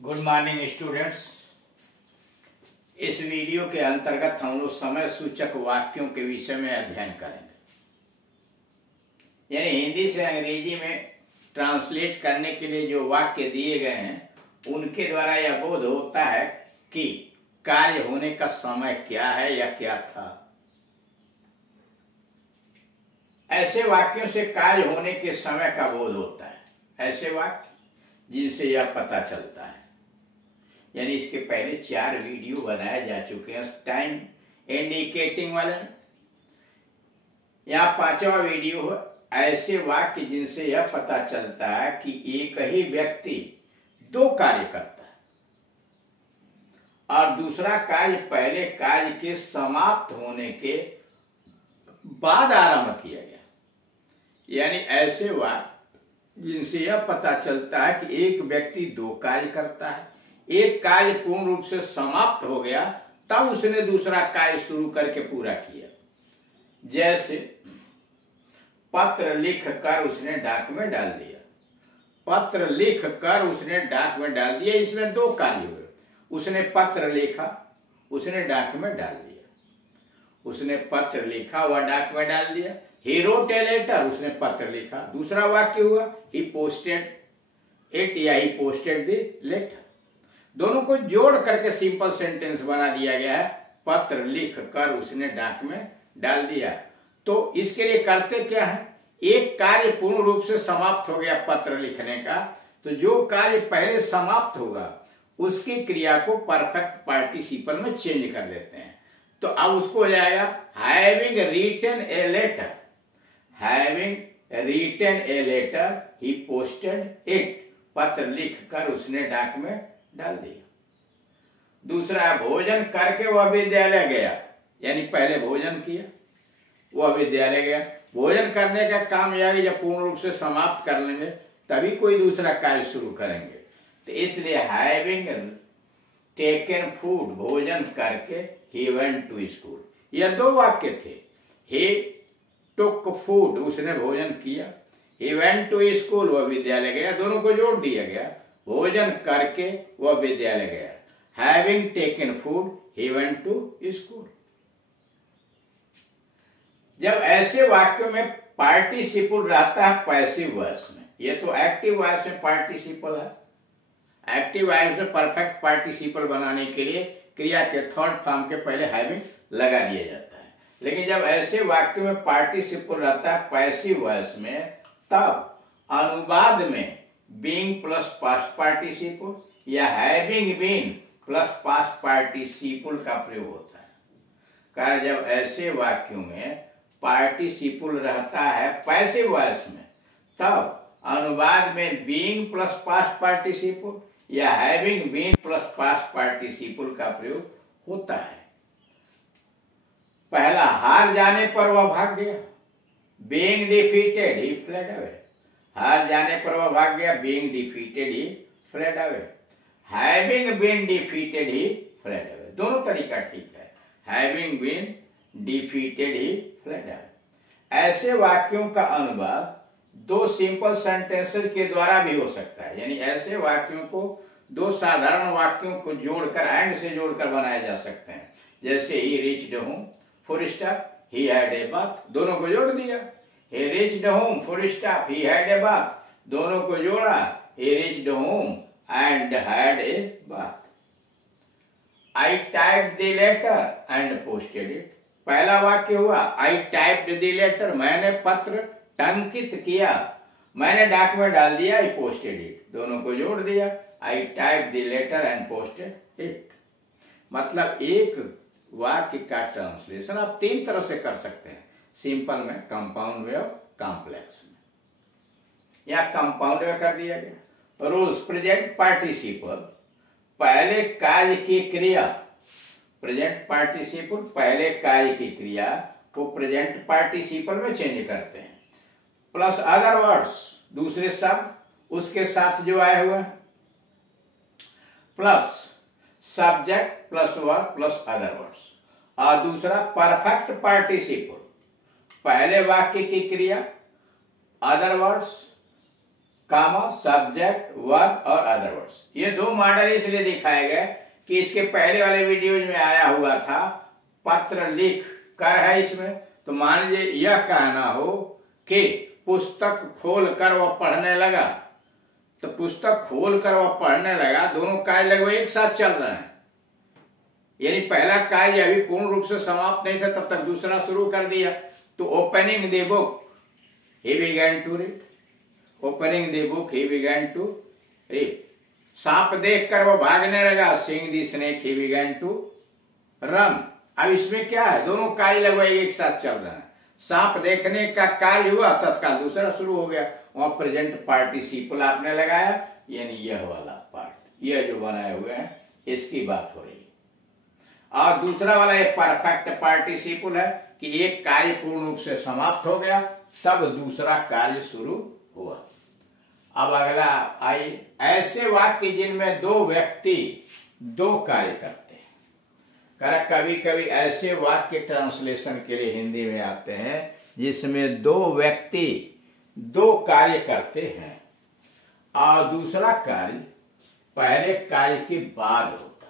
Good morning students. इस video के अंतर्गत हम लोग समय सूचक वाक्यों के विषय में अध्ययन करेंगे। यानी हिंदी से अंग्रेजी में ट्रांसलेट करने के लिए जो वाक्य दिए गए हैं उनके द्वारा यह बोध होता है कि कार्य होने का समय क्या है या क्या था। ऐसे वाक्यों से कार्य होने के समय का बोध होता है, ऐसे वाक्य जिनसे यह पता चलता है। यानी इसके पहले 4 वीडियो बनाए जा चुके हैं टाइम इंडिकेटिंग वाले। यहाँ 5वां वीडियो है ऐसे वाक्य जिनसे यह पता चलता है कि एक ही व्यक्ति 2 कार्य करता है और दूसरा कार्य पहले कार्य के समाप्त होने के बाद आरंभ किया गया। यानी ऐसे वाक्य जिनसे यह पता चलता है कि एक व्यक्ति 2 कार्य करता है, एक कार्य पूर्ण रूप से समाप्त हो गया तब उसने दूसरा कार्य शुरू करके पूरा किया। जैसे पत्र लिख कर उसने डाक में डाल दिया, पत्र लिख कर उसने डाक में डाल दिया, इसमें 2 कार्य हुए। उसने पत्र लिखा, उसने डाक में डाल दिया। उसने पत्र लिखा वह डाक में डाल दिया। ही रोट ए लेटर, उसने पत्र लिखा। दूसरा वाक्य हुआ ही पोस्टेड इट या ही पोस्टेड द लेटर। दोनों को जोड़ करके सिंपल सेंटेंस बना दिया गया है, पत्र लिख कर उसने डाक में डाल दिया। तो इसके लिए करते क्या है, एक कार्य पूर्ण रूप से समाप्त हो गया पत्र लिखने का, तो जो कार्य पहले समाप्त होगा उसकी क्रिया को परफेक्ट पार्टिसिपल में चेंज कर देते हैं। तो अब उसको हो जाएगा having written a letter, having written a letter he posted it, पत्र लिख कर उसने डाक में डाल दिया। दूसरा भोजन करके वह विद्यालय गया, यानी पहले भोजन किया वह विद्यालय गया। भोजन करने का काम यानी जब पूर्ण रूप से समाप्त कर लेंगे तभी कोई दूसरा कार्य शुरू करेंगे। तो इसलिए हैविंग टेकन फूड, भोजन करके ही वेंट टू स्कूल, यह 2 वाक्य थे। ही टुक फूड, उसने भोजन किया। ही वेंट टू स्कूल, वह विद्यालय गया। दोनों को जोड़ दिया गया, भोजन करके वह विद्यालय गया। Having taken food he went to school. जब ऐसे वाक्यों में पार्टिसिपल रहता है पैसिव वॉइस में, ये तो एक्टिव वॉइस में पार्टिसिपल है। एक्टिव वॉइस में परफेक्ट पार्टिसिपल बनाने के लिए क्रिया के थर्ड फॉर्म के पहले हैविंग लगा दिया जाता है। लेकिन जब ऐसे वाक्यों में पार्टिसिपल रहता है पैसिव वॉइस में, तब अनुवाद में बीइंग प्लस पास्ट पार्टिसिपल या having been plus past participle का प्रयोग होता है। कारण जब ऐसे वाक्यों में पार्टिसिपल रहता है पैसिव वॉइस में, तब अनुवाद में बीइंग प्लस पास्ट पार्टिसिपल या having been plus past participle का प्रयोग होता है। पहला, हार जाने पर वह भाग गया, being defeated he fled away. हार जाने पर वह भाग गया, being defeated he fled away. Having been defeated he fled away, दोनों तरीका ठीक है। Having been defeated he fled away. ऐसे वाक्यों का अनुवाद 2 सिंपल सेंटेंसेस के द्वारा भी हो सकता है। यानी ऐसे वाक्यों को 2 साधारण वाक्यों को जोड़कर एंड से जोड़कर बनाए जा सकते हैं। जैसे ही reached home full stop he had a bath, दोनों को जोड़ दिया। He reached home full stop he had a bath, दोनों को जोड़ा। He reached home and had a bath. I typed the letter and posted it. पहला वाक्य हुआ I typed the letter, मैंने पत्र टंकित किया, मैंने डाक में डाल दिया। I posted it, दोनों को जोड़ दिया। I typed the letter and posted it। मतलब एक वाक्य का ट्रांसलेशन आप 3 तरह से कर सकते हैं, सिंपल में, कंपाउंड में और कॉम्प्लेक्स में। या कंपाउंड में कर दिया गया। रूल्स, प्रेजेंट पार्टिसिपल पहले कार्य की क्रिया, प्रेजेंट पार्टिसिपल पहले कार्य की क्रिया को प्रेजेंट पार्टिसिपल में चेंज करते हैं। प्लस अदर वर्ड्स, दूसरे शब्द उसके साथ जो आए हुए हैं, plus subject plus verb plus other words. और दूसरा परफेक्ट पार्टिसिपल पहले वाक्य की क्रिया, अदर वर्ड्स कामा सब्जेक्ट वर्ब और अदर वर्ड्स। ये दो मॉडल इसलिए दिखाए गए कि इसके पहले वाले वीडियोज में आया हुआ था पत्र लिख कर है इसमें। तो मान लीजिए यह कहना हो कि पुस्तक खोल कर वह पढ़ने लगा, तो पुस्तक खोल कर वह पढ़ने लगा, दोनों कार्य लगभग एक साथ चल रहे हैं। यानी पहला कार्य अभी पूर्ण रूप से समाप्त नहीं था, तब तक दूसरा शुरू कर दिया। तो opening the book he began to read, opening the book he began to read। सांप देख कर वो भागने लगा, seeing the snake he began to run। अब इसमें क्या है, दोनों कार्य लगभग एक साथ चल रहे हैं। सांप देखने का कार्य हुआ, तत्काल दूसरा शुरू हो गया। वहां प्रेजेंट पार्टिसिपल आपने लगाया, यानी यह वाला पार्ट, यह जो बनाए हुए हैं इसकी बात हो रही है। और दूसरा वाला ये परफेक्ट पार्टिसिपल है कि एक कार्य पूर्ण रूप से समाप्त हो गया, तब दूसरा कार्य शुरू हुआ। अब अगला आइए, ऐसे वाक्य जिनमें दो व्यक्ति दो कार्य करते हैं। कभी कभी ऐसे वाक्य ट्रांसलेशन के लिए हिंदी में आते हैं जिसमें दो व्यक्ति दो कार्य करते हैं और दूसरा कार्य पहले कार्य के बाद होता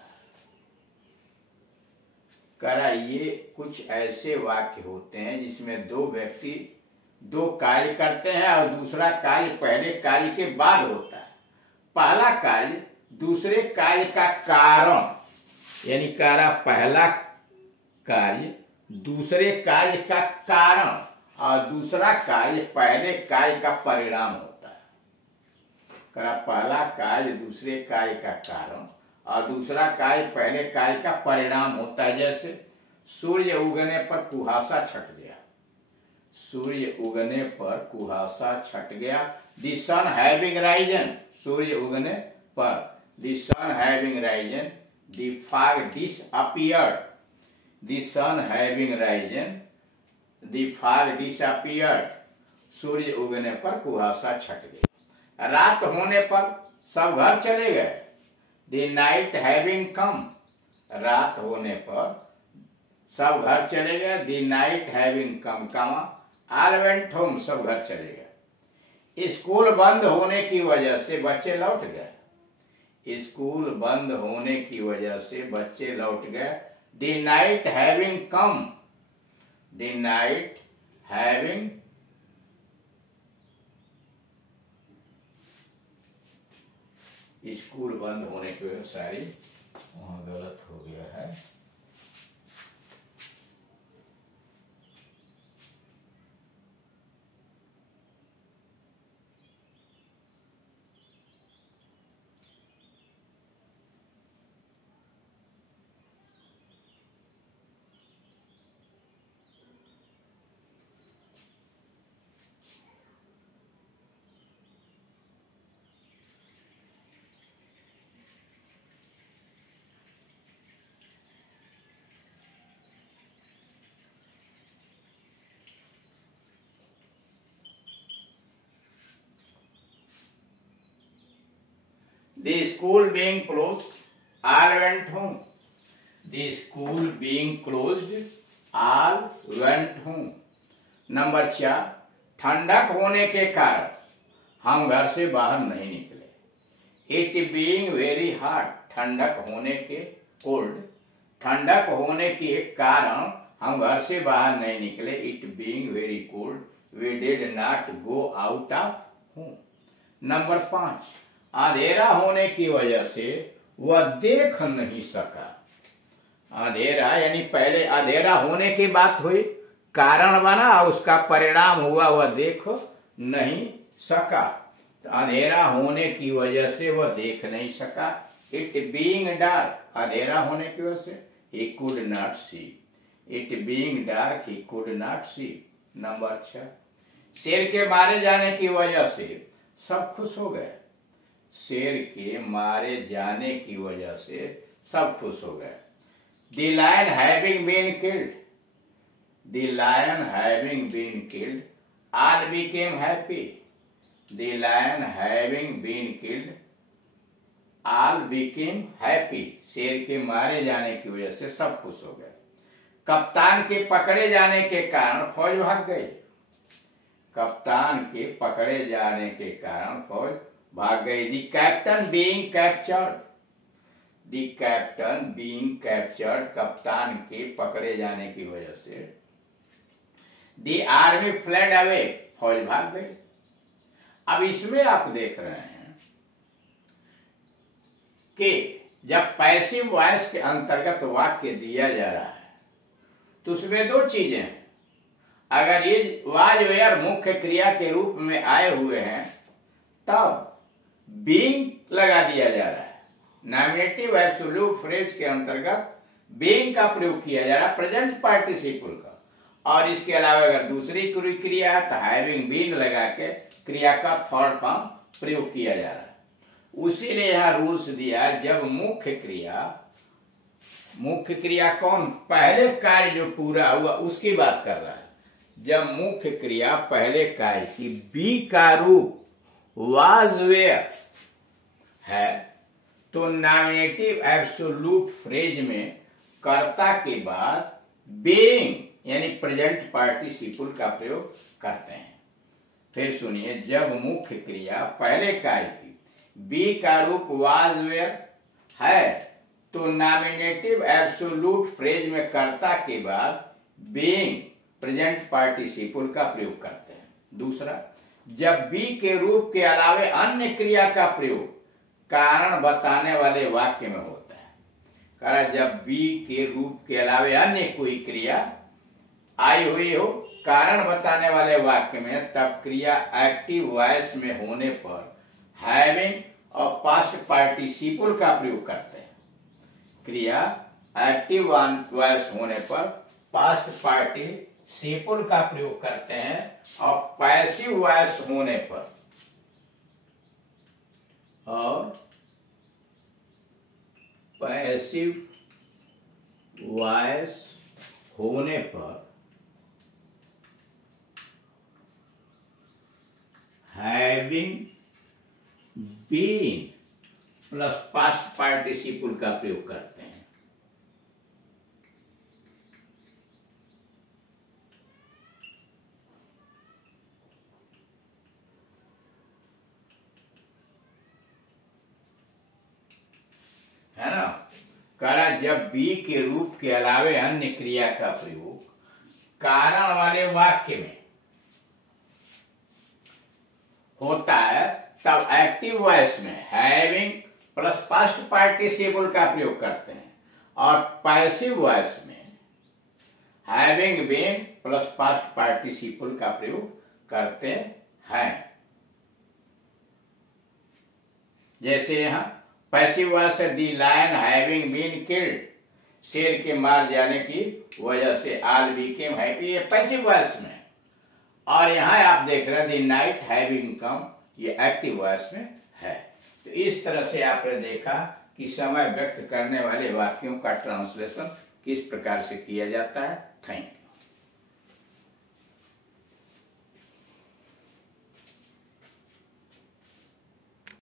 है। ये कुछ ऐसे वाक्य होते हैं जिसमें दो व्यक्ति दो कार्य करते हैं और दूसरा कार्य पहले कार्य के बाद होता है। पहला कार्य दूसरे कार्य का कारण, यानी पहला कार्य दूसरे कार्य का कारण और दूसरा कार्य पहले कार्य का परिणाम होता है। पहला कार्य दूसरे कार्य का कारण और दूसरा कार्य पहले कार्य का परिणाम होता है। जैसे सूर्य उगने पर कुहासा छट गया, सूर्य उगने पर कुहासा छट गया। द सन हैविंग राइजन, सूर्य उगने पर, the sun having risen, the fog disappeared, the sun having risen, the fog disappeared, सूर्य उगने पर कुहासा छट गया। रात होने पर सब घर चले गए। द नाइट हैविंग कम, रात होने पर सब घर चले गए। The night having come, all went home, सब घर चले गए। स्कूल बंद होने की वजह से बच्चे लौट गए, स्कूल बंद होने की वजह से बच्चे लौट गए। The night having come, the night having school बंद होने की वजह, सारी वहां गलत हो गया है। The school being closed, all went home. The school being closed, all went home. Number 4, ठंडक होने के कारण हम घर से बाहर नहीं निकले। It being very hot, ठंडक होने के, कोल्ड, ठंडक होने के कारण हम घर से बाहर नहीं निकले। It being very cold, we did not go out of home. Number 5, अंधेरा होने की वजह से वह देख नहीं सका। अंधेरा यानी पहले अंधेरा होने की बात हुई, कारण बना, उसका परिणाम हुआ वह देख नहीं सका। तो अंधेरा होने की वजह से वह देख नहीं सका। इट बीइंग डार्क, अंधेरा होने की वजह से he could not see. It being dark, he could not see. Number 6, शेर के मारे जाने की वजह से सब खुश हो गए। शेर के मारे जाने की वजह से सब खुश हो गए। The lion having been killed, the lion having been killed, all became happy. The lion having been killed, all became happy. शेर के मारे जाने की वजह से सब खुश हो गए। कप्तान के पकड़े जाने के कारण फौज भाग गई। कप्तान के पकड़े जाने के कारण फौज भाग गई। The captain being captured, the captain being captured, कप्तान के पकड़े जाने की वजह से द आर्मी फ्लेड अवे, फौज भाग गई। अब इसमें आप देख रहे हैं कि जब पैसिव वॉइस के अंतर्गत वाक्य दिया जा रहा है तो उसमें दो चीजें हैं। अगर ये वाज वेयर मुख्य क्रिया के रूप में आए हुए हैं तब बीइंग लगा दिया जा रहा है। नॉमिनेटिव एब्सोल्यूट फ्रेज के अंतर्गत बीइंग का प्रयोग किया जा रहा है प्रेजेंट पार्टिसिपल का, और इसके अलावा अगर दूसरी कोई क्रिया है तो हैविंग बीन लगा के क्रिया का थर्ड फॉर्म प्रयोग किया जा रहा है। उसी ने यहां रूल्स दिया, जब मुख्य क्रिया कौन, पहले कार्य जो पूरा हुआ उसकी बात कर रहा है। जब मुख्य क्रिया पहले कार्य की बी का रूप वाज वेयर है तो नॉमिनेटिव एब्सोल्यूट फ्रेज में कर्ता के बाद बीइंग यानी प्रेजेंट पार्टिसिपल का प्रयोग करते हैं। फिर सुनिए, जब मुख्य क्रिया पहले कार्य की बी का रूप वाज वेयर है तो नॉमिनेटिव एब्सोल्यूट फ्रेज में कर्ता के बाद बीइंग प्रेजेंट पार्टिसिपल का प्रयोग करते हैं। दूसरा, जब बी के रूप के अलावे अन्य क्रिया का प्रयोग कारण बताने वाले वाक्य में होता है। कहा जब बी के रूप के अलावे अन्य कोई क्रिया आई हुई हो कारण बताने वाले वाक्य में, तब क्रिया एक्टिव वॉइस में होने पर हैविंग और पास्ट पार्टिसिपल का प्रयोग करते हैं। क्रिया एक्टिव वॉइस होने पर पास्ट पार्टिसिपल का प्रयोग करते हैं और पैसिव वॉइस होने पर having been plus past participle का प्रयोग करते हैं। है ना? करा जब बी के रूप के अलावे अन्य क्रिया का प्रयोग कारण वाले वाक्य में होता है तब एक्टिव वॉइस में हैविंग प्लस पास्ट पार्टिसिपल का प्रयोग करते हैं, और पैसिव वॉइस में having been plus past participle का प्रयोग करते हैं। जैसे यहां पैसिव वॉइस है the lion having been killed, शेर के मार जाने की वजह से ऑल बिकेम हैप्पी, ये पैसिव वॉइस में। और यहां आप देख रहे हैं दी नाइट हैविंग कम, ये एक्टिव वॉइस में है। तो इस तरह से आपने देखा कि समय व्यक्त करने वाले वाक्यों का ट्रांसलेशन किस प्रकार से किया जाता है। Thank you.